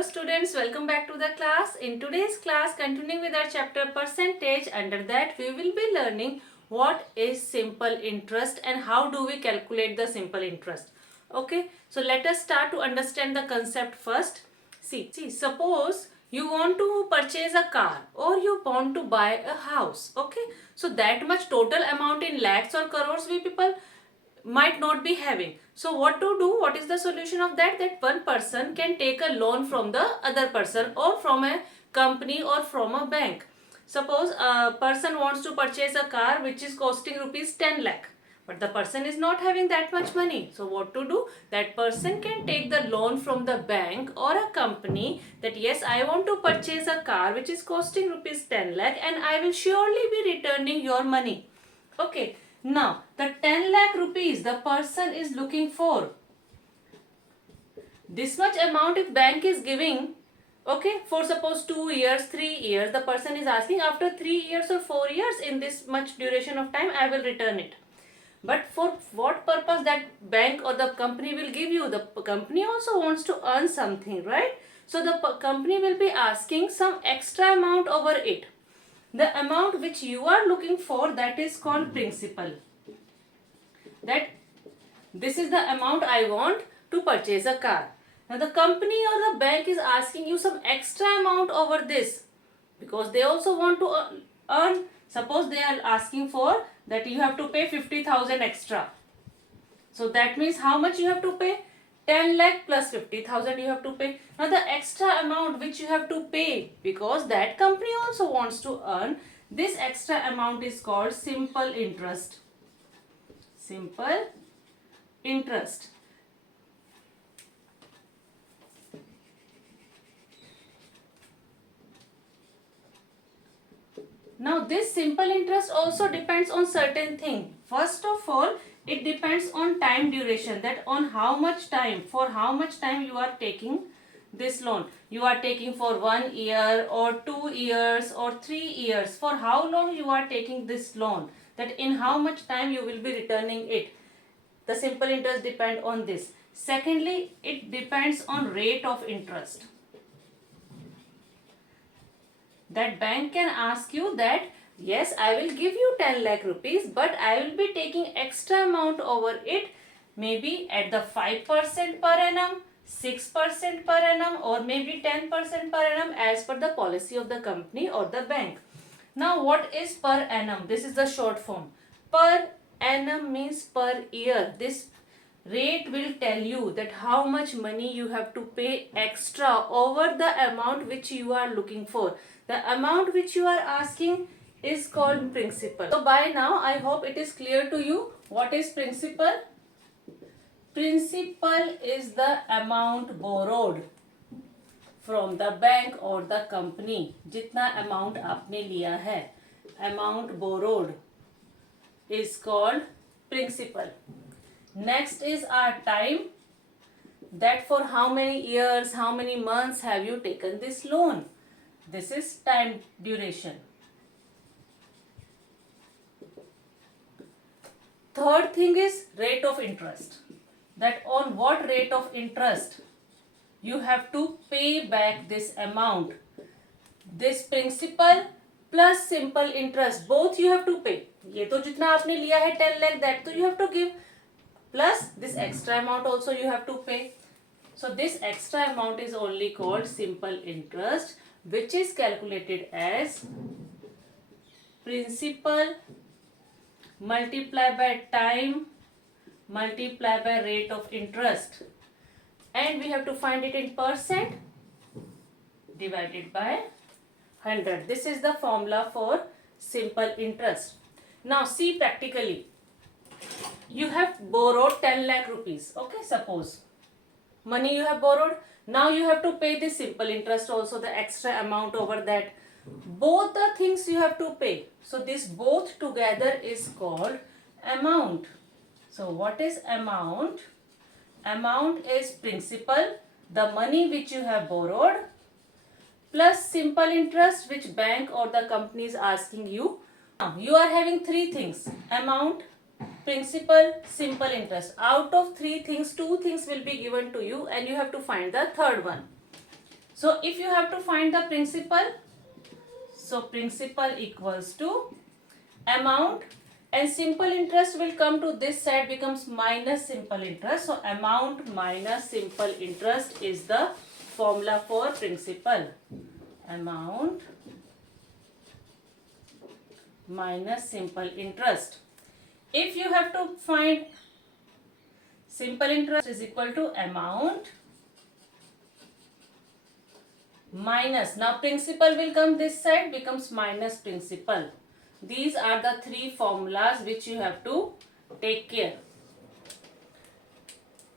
Hello students, welcome back to the class. In today's class, continuing with our chapter percentage, under that we will be learning what is simple interest and how do we calculate the simple interest. Okay, so let us start to understand the concept first. See, suppose you want to purchase a car or you want to buy a house. Okay, so that much total amount in lakhs or crores we people might not be having. So what to do? What is the solution of that? That one person can take a loan from the other person or from a company or from a bank. Suppose a person wants to purchase a car which is costing rupees 10 lakh. But the person is not having that much money. So what to do? That person can take the loan from the bank or a company that yes, I want to purchase a car which is costing rupees 10 lakh and I will surely be returning your money. Okay. Now, the 10 lakh rupees the person is looking for. This much amount if bank is giving, okay, for suppose 2 years, 3 years, the person is asking after 3 years or 4 years in this much duration of time, I will return it. But for what purpose that bank or the company will give you? The company also wants to earn something, right? So, the company will be asking some extra amount over it. The amount which you are looking for, that is called principal. That this is the amount I want to purchase a car. Now the company or the bank is asking you some extra amount over this because they also want to earn. Suppose they are asking for that you have to pay 50,000 extra. So that means how much you have to pay? 10 lakh plus 50,000 you have to pay. Now the extra amount which you have to pay, because that company also wants to earn, this extra amount is called simple interest. Simple interest. Now this simple interest also depends on certain thing. First of all, it depends on time duration, that on how much time, for how much time you are taking this loan. You are taking for 1 year or 2 years or 3 years. For how long you are taking this loan, that in how much time you will be returning it. The simple interest depend on this. Secondly, it depends on rate of interest. That bank can ask you that yes, I will give you 10 lakh rupees, but I will be taking extra amount over it, maybe at the 5% per annum, 6% per annum, or maybe 10% per annum as per the policy of the company or the bank. Now what is per annum? This is the short form. Per annum means per year. This rate will tell you that how much money you have to pay extra over the amount which you are looking for. The amount which you are asking is called principal. So by now I hope it is clear to you what is principal. Principal is the amount borrowed from the bank or the company. जितना amount आपने लिया है, amount borrowed is called principal. Next is our time, that for how many years, how many months have you taken this loan. This is time duration. Third thing is rate of interest, that on what rate of interest you have to pay back this amount. This principal plus simple interest, both you have to pay. ये तो जितना आपने लिया है 10 lakh, that तो you have to give, plus this extra amount also you have to pay. So this extra amount is only called simple interest, which is calculated as principal multiplied by time multiplied by rate of interest, and we have to find it in percent divided by 100. This is the formula for simple interest. Now see practically. You have borrowed 10 lakh rupees. Okay, suppose money you have borrowed. Now you have to pay this simple interest also, the extra amount over that. Both the things you have to pay. So this both together is called amount. So what is amount? Amount is principal, the money which you have borrowed, plus simple interest which bank or the company is asking you. Now you are having three things: amount, principal, simple interest. Out of three things, two things will be given to you and you have to find the third one. So if you have to find the principal, so principal equals to amount, and simple interest will come to this side, becomes minus simple interest. So amount minus simple interest is the formula for principal. Amount minus simple interest. If you have to find simple interest is equal to amount minus, now principal will come this side, becomes minus principal. These are the three formulas which you have to take care.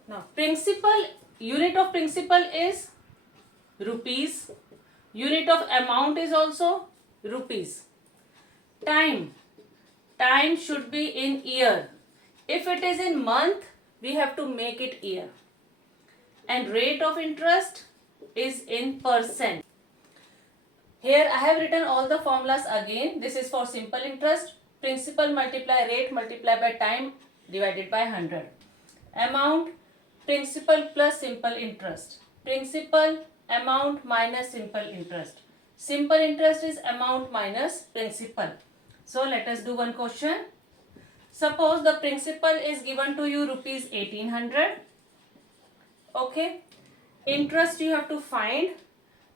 Now principal, unit of principal is rupees, unit of amount is also rupees. Time should be in year. If it is in month, we have to make it year. And rate of interest is in percent. Here I have written all the formulas again. This is for simple interest. Principal multiply rate multiply by time divided by 100. Amount, principal plus simple interest. Principal, amount minus simple interest. Simple interest is amount minus principal. So let us do one question. Suppose the principal is given to you rupees 1800. Okay. Interest you have to find.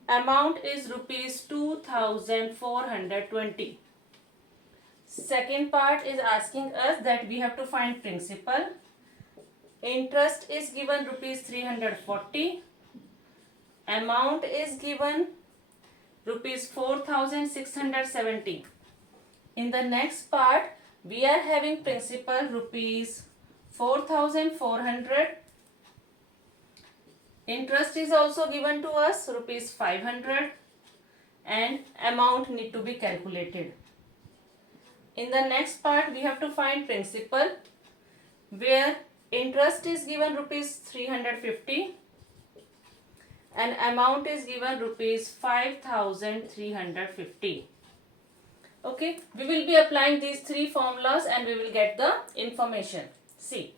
Amount is rupees 2420. Second part is asking us that we have to find principal. Interest is given rupees 340. Amount is given rupees 4670. In the next part, we are having principal rupees 4400. Interest is also given to us rupees 500, and amount need to be calculated. In the next part, we have to find principal, where interest is given rupees 350 and amount is given rupees 5350. Okay, we will be applying these three formulas and we will get the information. See,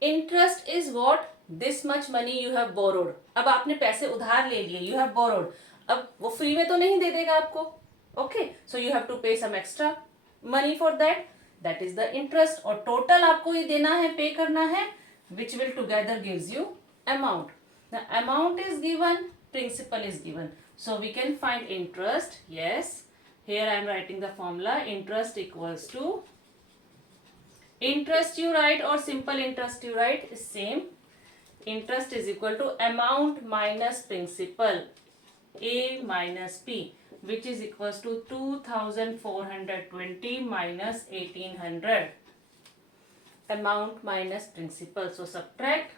interest is what? This much money you have borrowed. अब आपने पैसे उधार ले लिए, you have borrowed. अब वो free में तो नहीं दे देगा आपको. Okay, so you have to pay some extra money for that. That is the interest. और total आपको ये देना है, pay करना है, which will together gives you amount. The amount is given, principal is given. So we can find interest. Yes. Here I am writing the formula. Interest equals to, interest you write or simple interest you write is same. Interest is equal to amount minus principal, A minus P, which is equals to 2420 minus 1800. Amount minus principal. So subtract.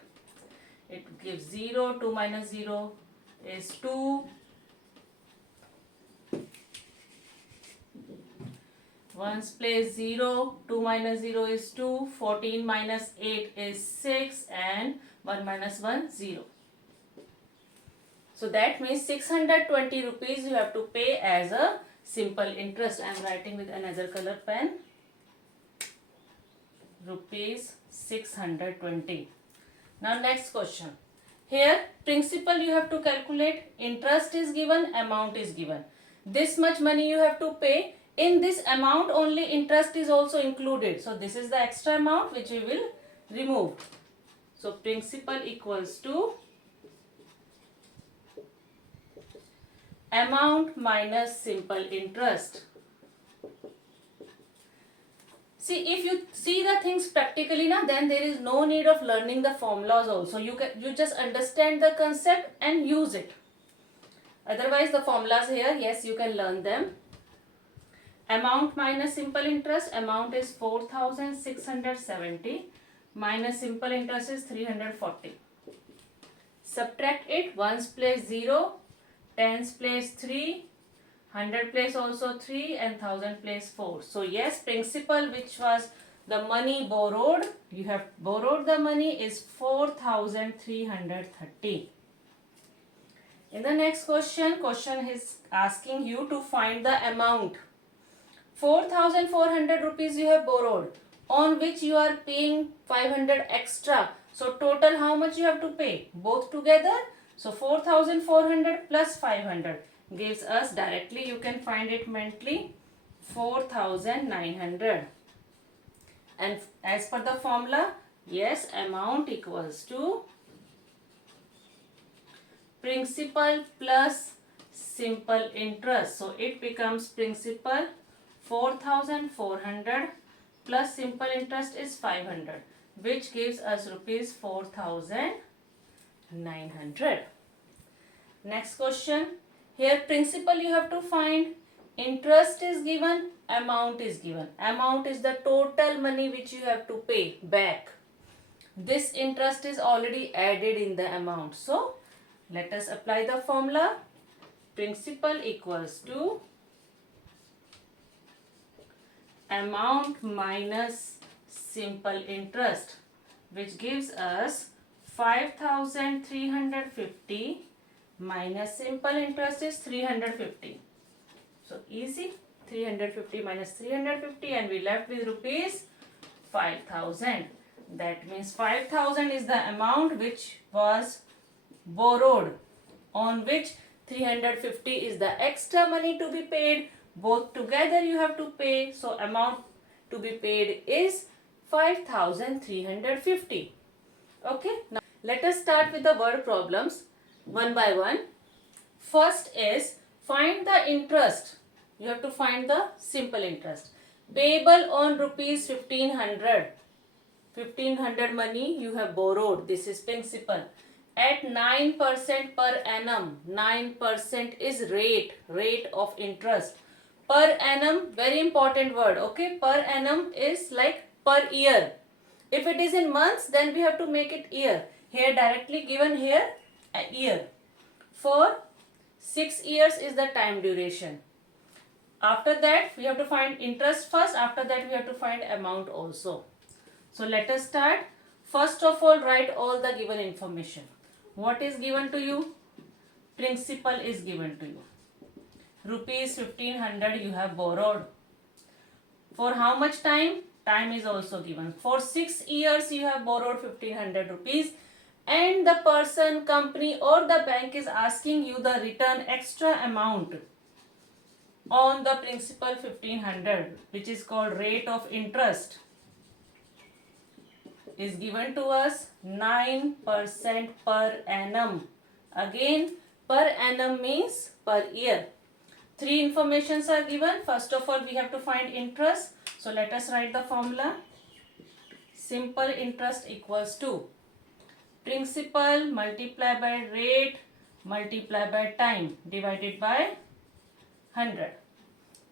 It gives 0. 2 minus 0 is 2. 1's place 0. 2 minus 0 is 2. 14 minus 8 is 6. And 1 minus 1, 0. So that means 620 rupees you have to pay as a simple interest. I am writing with another color pen. Rupees 620. Now next question. Here principal you have to calculate. Interest is given, amount is given. This much money you have to pay. In this amount only interest is also included. So this is the extra amount which we will remove. So principal equals to amount minus simple interest. See, if you see the things practically now, then there is no need of learning the formulas also. You just understand the concept and use it. Otherwise the formulas here, yes, you can learn them. Amount minus simple interest, amount is 4670 minus simple interest is 340. Subtract it, 1's place 0, 10's place 3, 100 place also 3 and 1000 place 4. So yes, principal which was the money borrowed, you have borrowed the money is 4330. In the next question is asking you to find the amount. 4400 rupees you have borrowed, on which you are paying 500 extra. So total how much you have to pay? Both together. So 4,400 plus 500 gives us directly, you can find it mentally, 4,900. And as per the formula, yes, amount equals to principal plus simple interest. So it becomes principal 4,400 plus simple interest is 500, which gives us rupees 4,900. Next question. Here principal you have to find, interest is given, amount is given. Amount is the total money which you have to pay back. This interest is already added in the amount. So let us apply the formula. Principal equals to amount minus simple interest, which gives us 5,350 minus simple interest is 350. So easy, 350 minus 350 and we left with rupees 5,000. That means 5,000 is the amount which was borrowed, on which 350 is the extra money to be paid. Both together you have to pay. So amount to be paid is 5,350. Okay. Now let us start with the word problems one by one. First is find the interest. You have to find the simple interest. Payable on rupees 1,500. 1,500 money you have borrowed. This is principal. At 9% per annum. 9% is rate of interest. Per annum, very important word. Okay, per annum is like per year. If it is in months, then we have to make it year. Here directly given here a year. For 6 years is the time duration. After that we have to find interest first. After that we have to find amount also. So let us start. First of all, write all the given information. What is given to you? Principal is given to you. Rupees 1,500 you have borrowed. For how much time? Time is also given. For 6 years you have borrowed 1,500 rupees and the person, company or the bank is asking you the return extra amount on the principal 1,500, which is called rate of interest, is given to us 9% per annum. Again, per annum means per year. 3 informations are given. First of all, we have to find interest. So let us write the formula. Simple interest equals to principal multiplied by rate multiplied by time divided by 100.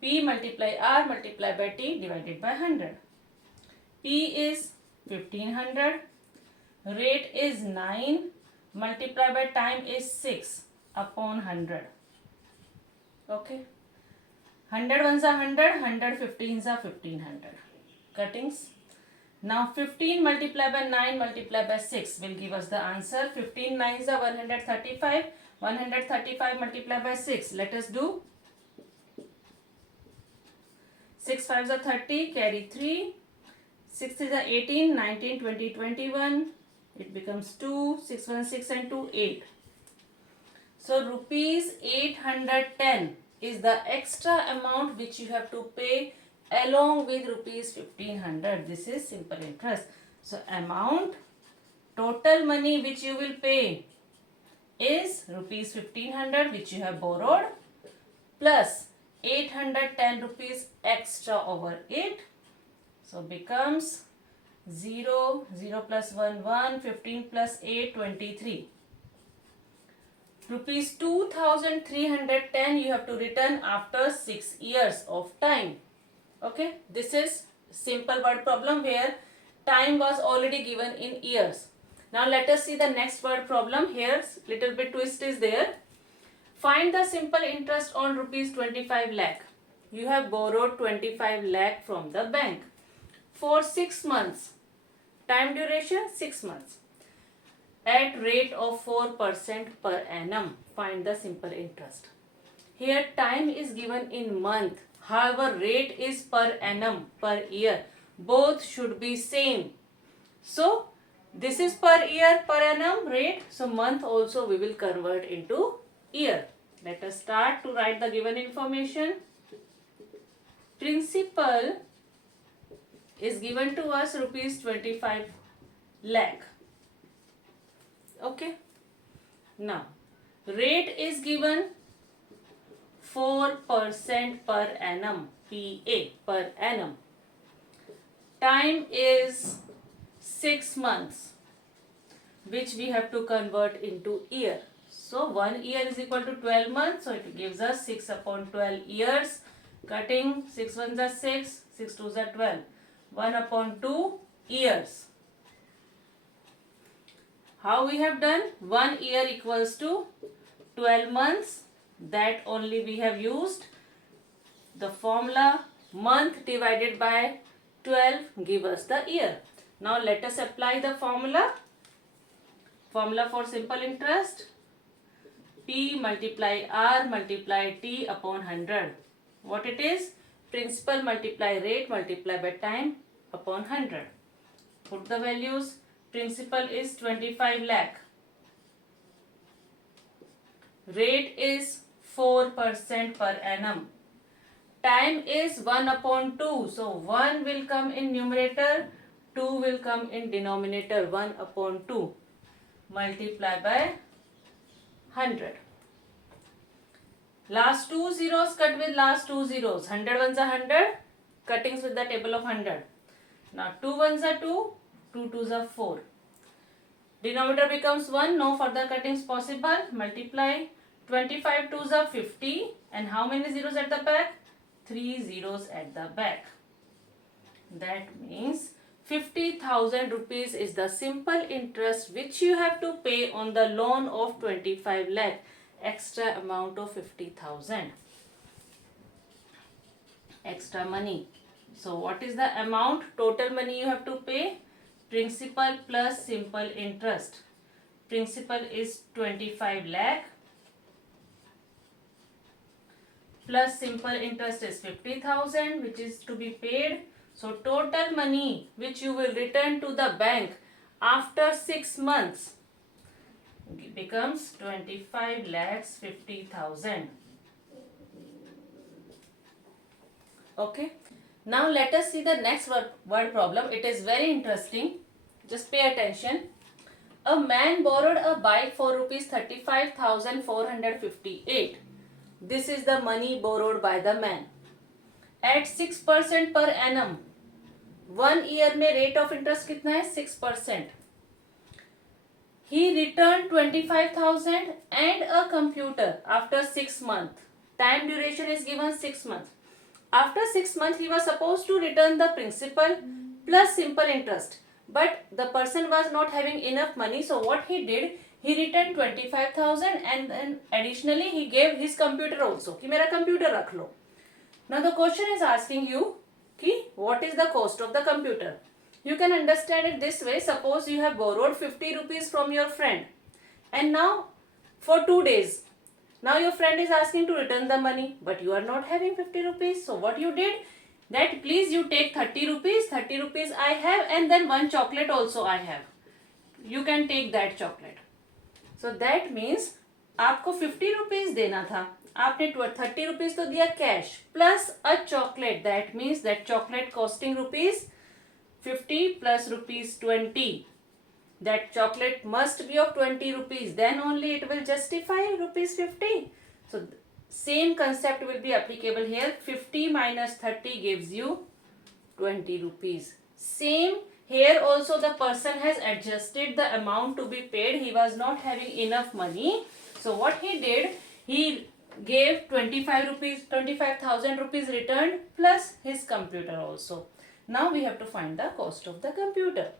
P multiply R multiplied by T divided by 100. P is 1,500. Rate is 9. Multiplied by time is 6 upon 100. Okay. 100 ones are 100. 100 15s are 1,500. Cuttings. Now 15 multiplied by 9 multiplied by 6 will give us the answer. 15 9s are 135. 135 multiplied by 6. Let us do. 6 5s are 30. Carry 3. 6 is 18, 19, 20, 21. It becomes 2, 6 1 6 and 2 8. So rupees 810 is the extra amount which you have to pay along with rupees 1,500. This is simple interest. So amount, total money which you will pay is rupees 1,500 which you have borrowed plus 810 rupees extra over it. So becomes 0, 0 plus 1, 1, 15 plus 8, 23. Rupees 2,310 you have to return after 6 years of time. Okay, this is simple word problem where time was already given in years. Now let us see the next word problem. Here little bit twist is there. Find the simple interest on rupees 25 lakh. You have borrowed 25 lakh from the bank for 6 months. Time duration 6 months. At rate of 4% per annum. Find the simple interest. Here time is given in month. However, rate is per annum, per year. Both should be same. So This is per year per annum rate. So month also we will convert into year. Let us start to write the given information. Principal is given to us rupees 25 lakh. Okay. Now rate is given 4% per annum, PA per annum. Time is 6 months, which we have to convert into year. So 1 year is equal to 12 months. So it gives us 6 upon 12 years. Cutting 6 ones are 6, 6 twos are 12. 1 upon 2 years. How we have done? 1 year equals to 12 months. That only we have used. The formula month divided by 12 give us the year. Now let us apply the formula. Formula for simple interest. P multiply R multiply T upon 100. What it is? Principal multiply rate multiply by time upon 100. Put the values. Principal is 25 lakh. Rate is 4% per annum. Time is 1 upon 2. So 1 will come in numerator, 2 will come in denominator. 1 upon 2 multiply by 100. Last two zeros cut with last two zeros. 100 ones are 100. Cuttings with the table of 100. Now 2 ones are 2. 2 twos are 4. Denominator becomes 1. No further cuttings possible. Multiply. 25 twos are 50. And how many zeros at the back? 3 zeros at the back. That means 50,000 rupees is the simple interest which you have to pay on the loan of 25 lakh. Extra amount of 50,000. Extra money. So what is the amount? Total money you have to pay. Principal plus simple interest. Principal is 25 lakh. Plus simple interest is 50,000 which is to be paid. So total money which you will return to the bank after 6 months becomes 25 lakhs 50,000. Okay. Now let us see the next word problem. It is very interesting. Just pay attention. A man borrowed a bike for rupees 35,458. This is the money borrowed by the man. At 6% per annum. 1 year में rate of interest कितना है? 6%. He returned 25,000 and a computer after 6 months. Time duration is given 6 months. After 6 months, he was supposed to return the principal plus simple interest. But the person was not having enough money. So what he did, he returned 25,000 and then additionally he gave his computer also. कि मेरा computer रख लो. Now the question is asking you कि what is the cost of the computer? You can understand it this way. Suppose you have borrowed 50 rupees from your friend and now for 2 days. Now your friend is asking to return the money but you are not having 50 rupees. So what you did? That please you take 30 rupees. 30 rupees I have and then one chocolate also I have. You can take that chocolate. So that means आपको 50 rupees देना था. आपने 30 rupees तो दिया cash plus a chocolate. That means that chocolate costing rupees 50 plus rupees 20. That chocolate must be of 20 rupees. Then only it will justify rupees 50. So same concept will be applicable here. 50 minus 30 gives you 20 rupees. Same here also the person has adjusted the amount to be paid. He was not having enough money. So what he did, he gave 25,000 rupees returned plus his computer also. Now we have to find the cost of the computer.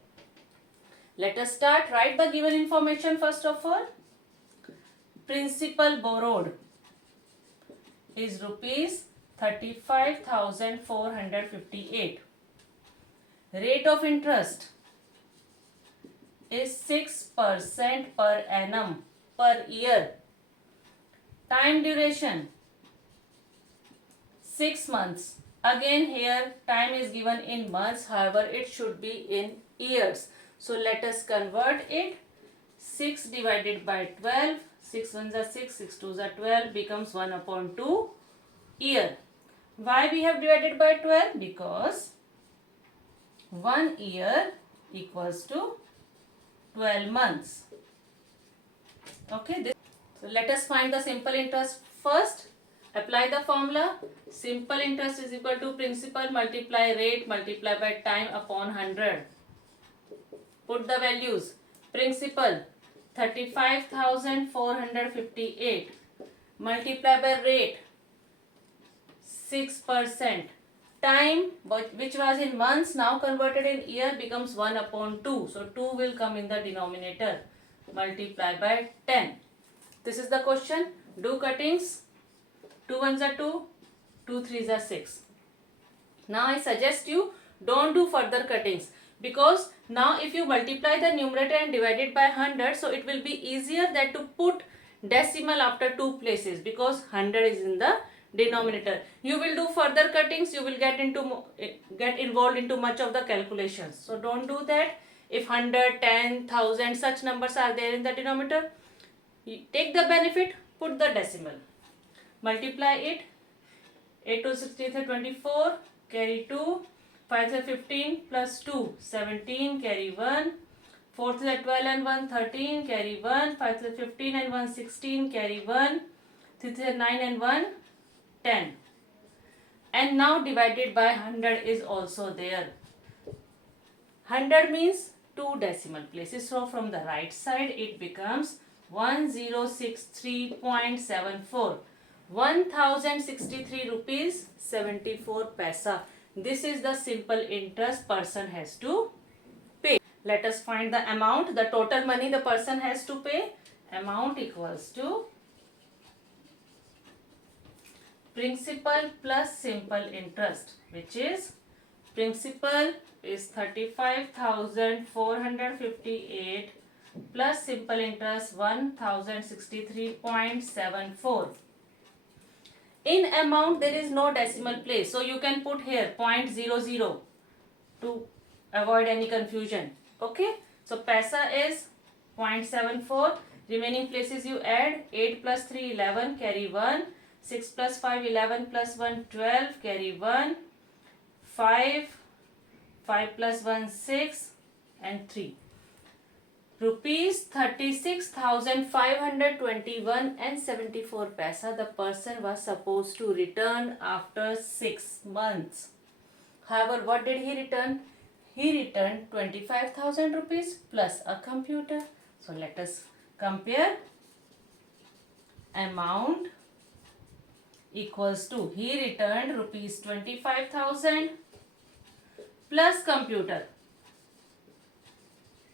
Let us start. Write the given information first of all. Principal borrowed is rupees 35,458. Rate of interest is 6% per annum per year. Time duration 6 months. Again here time is given in months, however it should be in years. So let us convert it. 6 divided by 12, 6 ones are 6, 6 twos are 12, becomes 1 upon 2 year. Why we have divided by 12? Because 1 year equals to 12 months. Okay, so let us find the simple interest first. Apply the formula. Simple interest is equal to principal multiply rate multiply by time upon 100. Put the values. Principal 35,458 multiply by rate 6%. Time which was in months now converted in year becomes 1 upon 2. So 2 will come in the denominator. Multiply by 10. This is the question. Do cuttings. 2 ones are 2, 2 threes are 6. Now I suggest you don't do further cuttings, because now if you multiply the numerator and divide it by 100, so it will be easier that to put decimal after two places, because 100 is in the denominator. You will do further cuttings, you will get involved into much of the calculations. So don't do that. If 100, 10, 1000 such numbers are there in the denominator, you take the benefit, put the decimal. Multiply it. 8 to 16 24, carry 2, 5 is 15 plus 2, 17, carry 1, 4 is 12 and 1, 13, carry 1, 5 is 15 and 1, 16, carry 1, 6 is 9 and 1, 10. And now divided by 100 is also there. 100 means 2 decimal places. So from the right side it becomes 1063.74. 1063 rupees 74 paisa. This is the simple interest person has to pay. Let us find the amount, the total money the person has to pay. Amount equals to principal plus simple interest, which is principal is 35,458 plus simple interest 1063.74. In amount there is no decimal place, so you can put here 0.00 to avoid any confusion. Okay, so paisa is 0.74. Remaining places you add. 8 plus 3 11, carry 1. 6 plus 5 11 plus 1 12, carry 1. 5 plus 1 6 and 3. Rupees 36,521 and 74 paisa the person was supposed to return after 6 months. However, what did he return? He returned 25,000 rupees plus a computer. So let us compare. Amount equals to, he returned rupees 25,000 plus computer.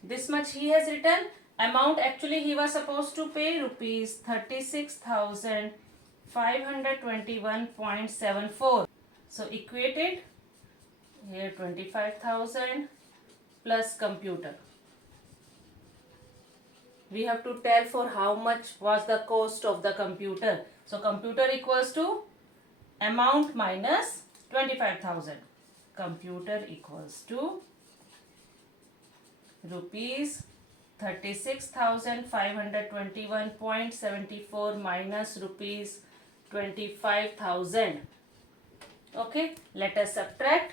This much he has written. Amount actually he was supposed to pay rupees 36,521.74. So equated here 25,000 plus computer. We have to tell for how much was the cost of the computer. So computer equals to amount minus 25,000. Computer equals to rupees 36,521.74 minus rupees 25,000. Okay, let us subtract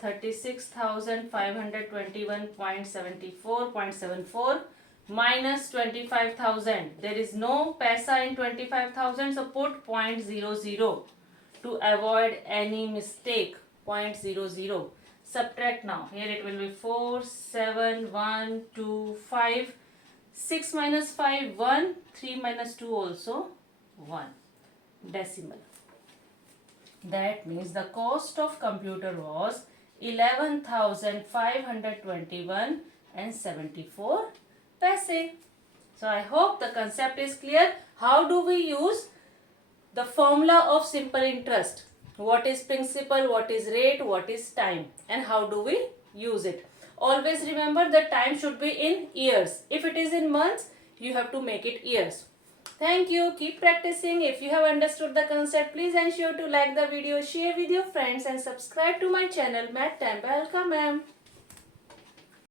36,521.74 minus 25,000. There is no paisa in 25,000, so put 0.00 to avoid any mistake. 0.00. Subtract now. Here it will be 4, 7, 1, 2, 5. 6 minus 5, 1. 3 minus 2 also 1. Decimal. That means the cost of computer was 11,521 and 74 paise. So I hope the concept is clear. How do we use the formula of simple interest? What is principal, what is rate, what is time, and how do we use it? Always remember the time should be in years. If it is in months, you have to make it years. Thank you. Keep practicing. If you have understood the concept, please ensure to like the video, share with your friends and subscribe to my channel Math Time by Alka Ma'am.